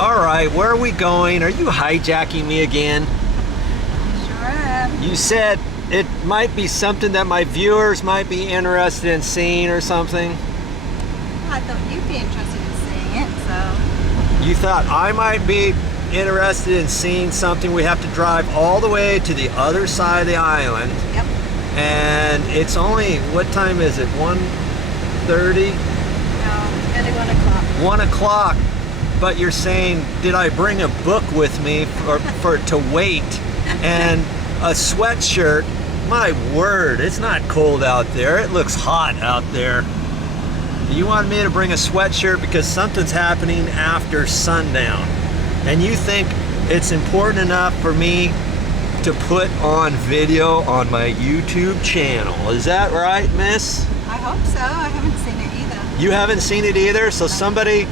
All right, where are we going? Are you hijacking me again? Sure am. You said it might be something that my viewers might be interested in seeing or something. I thought you'd be interested in seeing it, so. You thought I might be interested in seeing something. We have to drive all the way to the other side of the island. Yep. And it's only, what time is it? 1:30? No, it's nearly 1 o'clock. 1 o'clock. But you're saying, did I bring a book with me for to wait and a sweatshirt? My word, it's not cold out there. It looks hot out there. You want me to bring a sweatshirt because something's happening after sundown. And you think it's important enough for me to put on video on my YouTube channel. Is that right, miss? I hope so. I haven't seen it either. You haven't seen it either? So somebody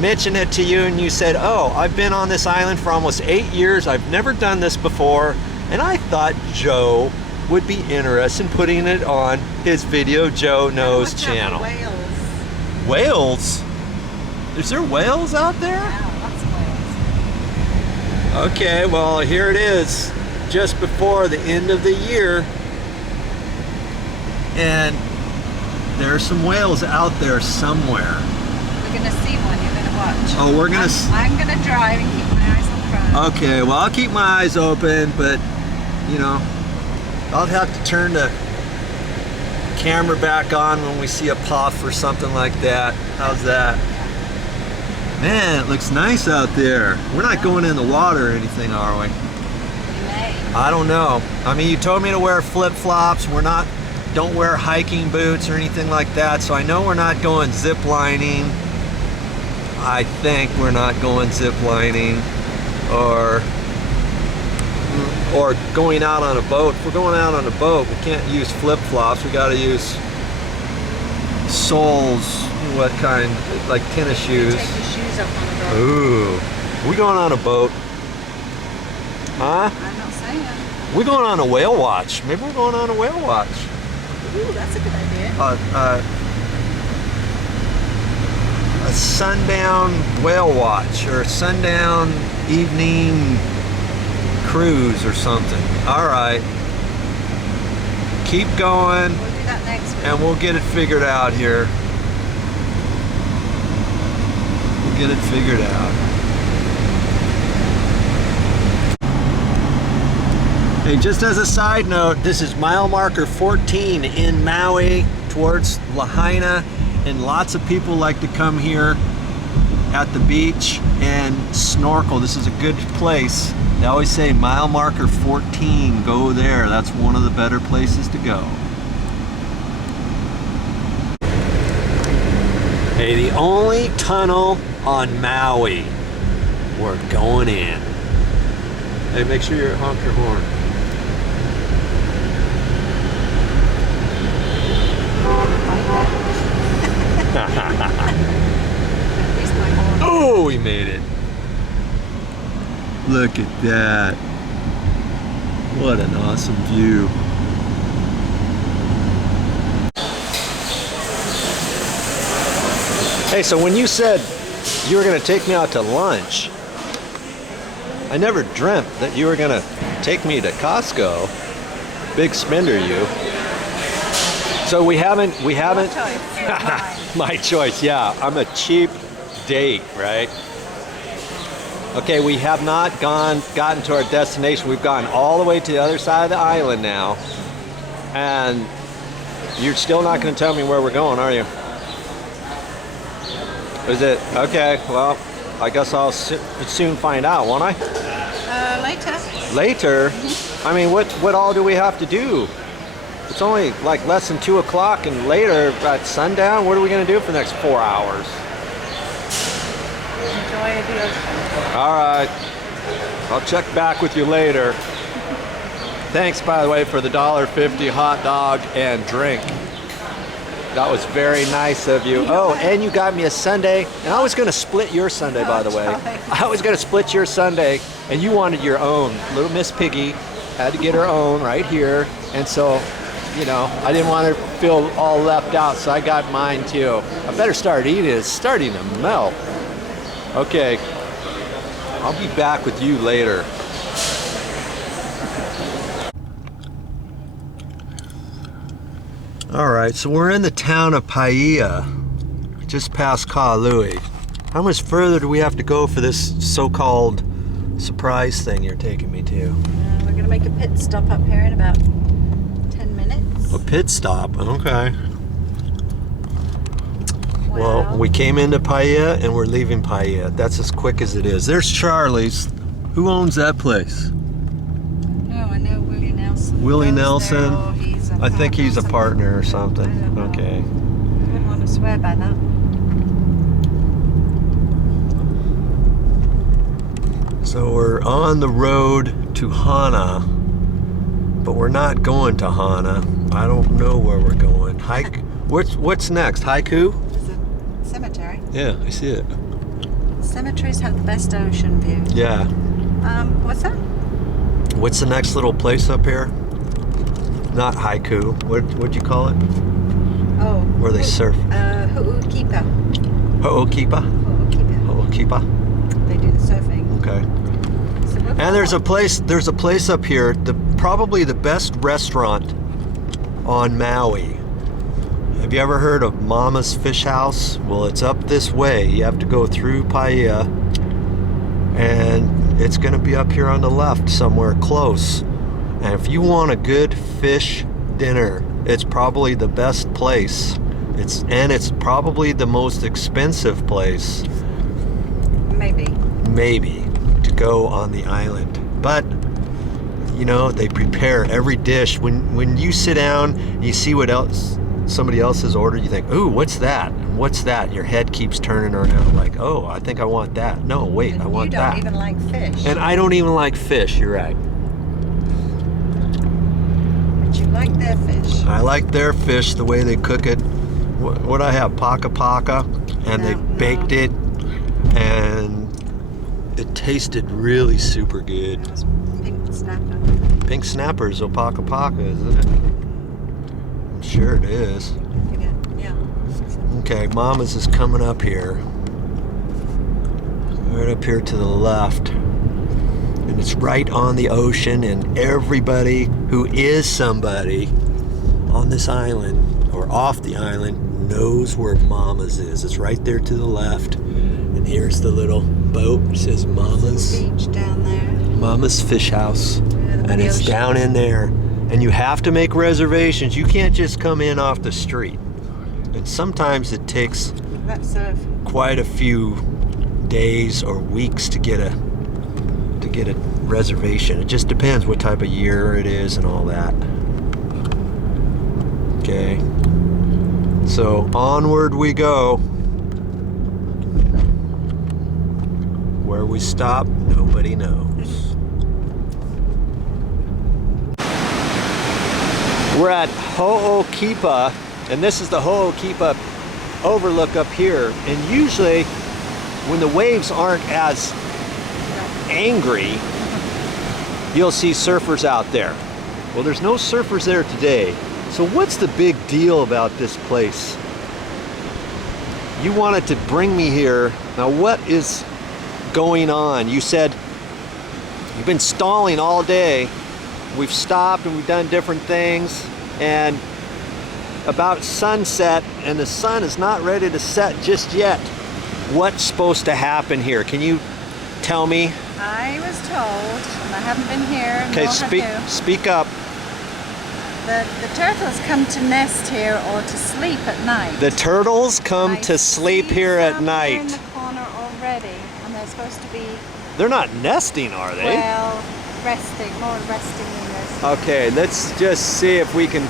mentioned it to you and you said, oh, I've been on this island for almost 8 years. I've never done this before. And I thought Joe would be interested in putting it on his VideoJoe channel. Whales. Whales? Is there whales out there? Yeah, lots of whales. Okay, well, here it is, just before the end of the year. And there's some whales out there somewhere. We're going to see one. You're going to watch. Oh, we're going to... I'm going to drive and keep my eyes on the road. Okay, well, I'll keep my eyes open, but, you know, I'll have to turn the camera back on when we see a puff or something like that. How's that? Man, it looks nice out there. We're not going in the water or anything, are we? We may. I don't know. I mean, you told me to wear flip-flops. Don't wear hiking boots or anything like that, so I know we're not going zip lining. I think we're not going zip lining or going out on a boat. If we're going out on a boat, we can't use flip-flops. We got to use soles. What kind? Like tennis shoes. Take your shoes off on the boat. Ooh. We going on a boat? Huh? I'm not saying. We're going on a whale watch. Maybe we're going on a whale watch. Ooh, that's a good idea. A sundown whale watch or a sundown evening cruise or something. All right. Keep going. We'll do that next week. And we'll get it figured out here. We'll get it figured out. Hey, just as a side note, this is mile marker 14 in Maui towards Lahaina, and lots of people like to come here at the beach and snorkel. This is a good place. They always say mile marker 14, go there. That's one of the better places to go. Hey, the only tunnel on Maui. We're going in. Hey, make sure you honk your horn. Oh, we made it. Look at that. What an awesome view. Hey, so when you said you were going to take me out to lunch, I never dreamt that you were going to take me to Costco. Big spender, you. So we haven't. Your choice. My choice, yeah. I'm a cheap date, right? Okay, we have not gotten to our destination. We've gone all the way to the other side of the island now. And you're still not going to tell me where we're going, are you? Is it? Okay, well, I guess I'll soon find out, won't I? Later. Later? I mean, what all do we have to do? It's only like less than 2 o'clock, and later at sundown, what are we going to do for the next 4 hours? Enjoy the ocean. All right. I'll check back with you later. Thanks, by the way, for the $1.50 hot dog and drink. That was very nice of you. Oh, and you got me a sundae. And I was going to split your sundae, by the way. I was going to split your sundae, and you wanted your own. Little Miss Piggy had to get her own right here. And so, you know, I didn't want her to feel all left out, so I got mine too. I better start eating. It's starting to melt. Okay. I'll be back with you later. All right, so we're in the town of Paia, just past Kaului. How much further do we have to go for this so-called surprise thing you're taking me to? We're gonna make a pit stop up here in about 10 minutes. A pit stop, okay. Well, we came into Paia and we're leaving Paia. That's as quick as it is. There's Charlie's. Who owns that place? No, I know Willie Nelson. Willie Nelson? There, or he's a I think he's a partner or I something. don't know. Okay. I wouldn't want to swear by that. So we're on the road to Hana, but we're not going to Hana. I don't know where we're going. What's next? Haiku? There's a cemetery. Yeah, I see it. Cemeteries have the best ocean view. Yeah. What's that? What's the next little place up here? Not Haiku. What'd you call it? Oh. Where they surf? Ho'okipa. Ho'okipa? Ho'okipa. Ho'okipa? They do the surfing. Okay. So And there's a place up here, probably the best restaurant on Maui. Have you ever heard of Mama's Fish House? Well, it's up this way. You have to go through Paia, and it's gonna be up here on the left somewhere close. And if you want a good fish dinner, it's probably the best place. It's probably the most expensive place. Maybe to go on the island. But you know, they prepare every dish. When you sit down, you see what else somebody else has ordered, you think, ooh, what's that? What's that? Your head keeps turning around like, oh, I think I want that. No, wait, I want that. You don't even like fish. And I don't even like fish, you're right. But you like their fish. I like their fish, the way they cook it. What I have, paka, and they baked it, and it tasted really super good. That was pink snapper. Pink snapper's paka, isn't it? I'm sure it is. Yeah. Okay, Mama's is coming up here. Right up here to the left. And it's right on the ocean, and everybody who is somebody on this island or off the island knows where Mama's is. It's right there to the left. And here's the little boat. It says Mama's. Beach down there. Mama's Fish House. Yeah, And it's down in there. And you have to make reservations. You can't just come in off the street. And sometimes it takes quite a few days or weeks to get a reservation. It just depends what type of year it is and all that. Okay. So onward we go. Where we stop, nobody knows. We're at Ho'okipa, and this is the Ho'okipa overlook up here. And usually, when the waves aren't as angry, you'll see surfers out there. Well, there's no surfers there today. So what's the big deal about this place? You wanted to bring me here. Now what is going on? You said you've been stalling all day. We've stopped and we've done different things, and about sunset, and the sun is not ready to set just yet. What's supposed to happen here? Can you tell me? I was told, and I haven't been here. Okay, speak up. The turtles come to nest here or to sleep at night. The turtles come to sleep here at night. In the corner already, and they're supposed to be. They're not nesting, are they? Well, resting, more resting than nesting. Okay, let's just see if we can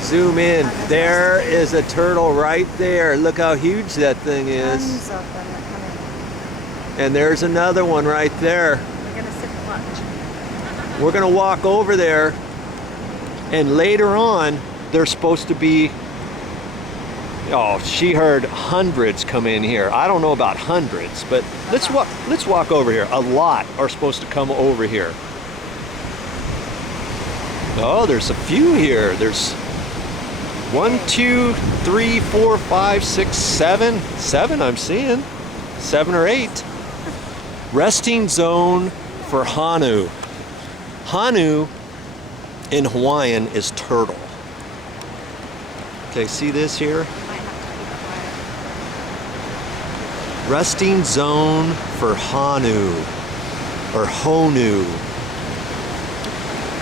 zoom in. There is a turtle right there. Look how huge that thing is. Tons of them are coming. And there's another one right there. We're gonna sit and watch. We're gonna walk over there, and later on, there's supposed to be, oh, she heard hundreds come in here. I don't know about hundreds, but let's walk over here. A lot are supposed to come over here. Oh, there's a few here. There's 1, 2, 3, 4, 5, 6, 7. 7 I'm seeing. 7 or 8. Resting zone for Hanu. Hanu in Hawaiian is turtle. Okay, see this here? Resting zone for Hanu or Honu.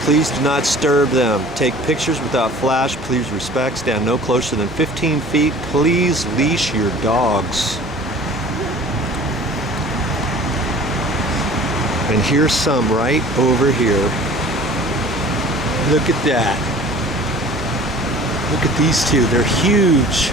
Please do not disturb them. Take pictures without flash. Please respect. Stand no closer than 15 feet. Please leash your dogs. And here's some right over here. Look at that. Look at these two. They're huge.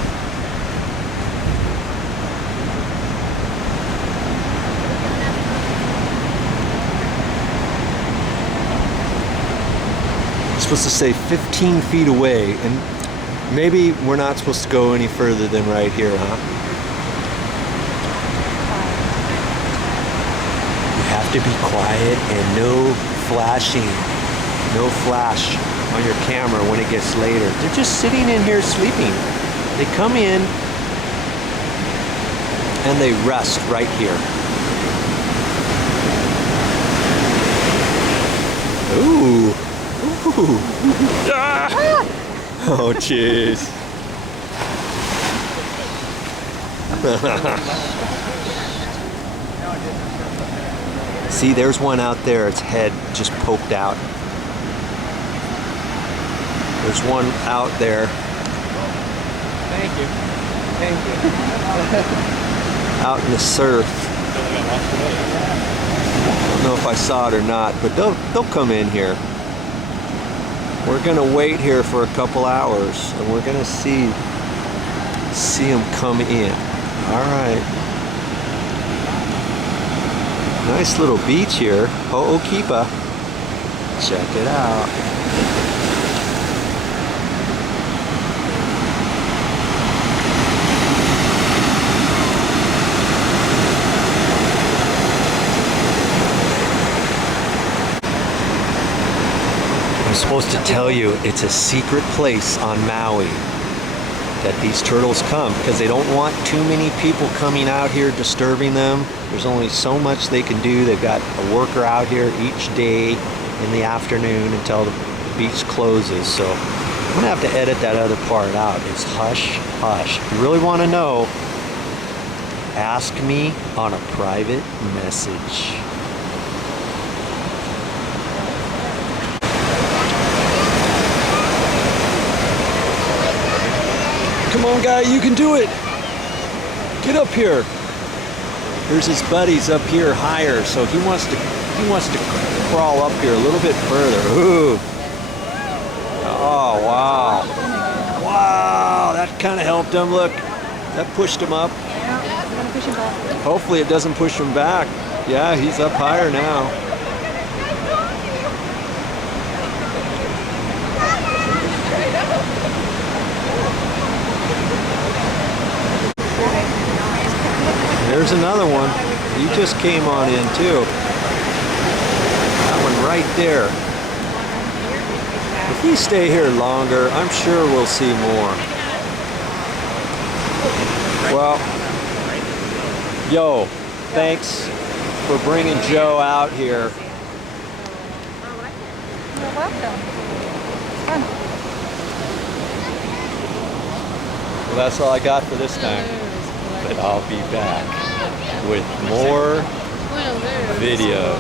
Supposed to say 15 feet away, and maybe we're not supposed to go any further than right here, huh? You have to be quiet and no flashing, no flash on your camera when it gets later. They're just sitting in here sleeping. They come in and they rest right here. Ooh. Ooh. Ah! Oh, jeez. See, there's one out there, its head just poked out. There's one out there. Thank you. Thank you. Out in the surf. I don't know if I saw it or not, but they'll come in here. We're gonna wait here for a couple hours, and we're gonna see them come in. All right. Nice little beach here, Ho'okipa. Check it out. I'm supposed to tell you it's a secret place on Maui that these turtles come because they don't want too many people coming out here disturbing them. There's only so much they can do. They've got a worker out here each day in the afternoon until the beach closes. So I'm gonna have to edit that other part out. It's hush, hush. If you really want to know, ask me on a private message. Come on, guy, you can do it. Get up here. There's his buddies up here higher, so he wants to crawl up here a little bit further. Ooh. Oh, wow. Wow, that kind of helped him. Look, that pushed him up. Hopefully it doesn't push him back. Yeah, he's up higher now. There's another one. He just came on in too. That one right there. If we stay here longer, I'm sure we'll see more. Well, yo, thanks for bringing Joe out here. You're welcome. It's fun. Well, that's all I got for this time. But I'll be back with more videos.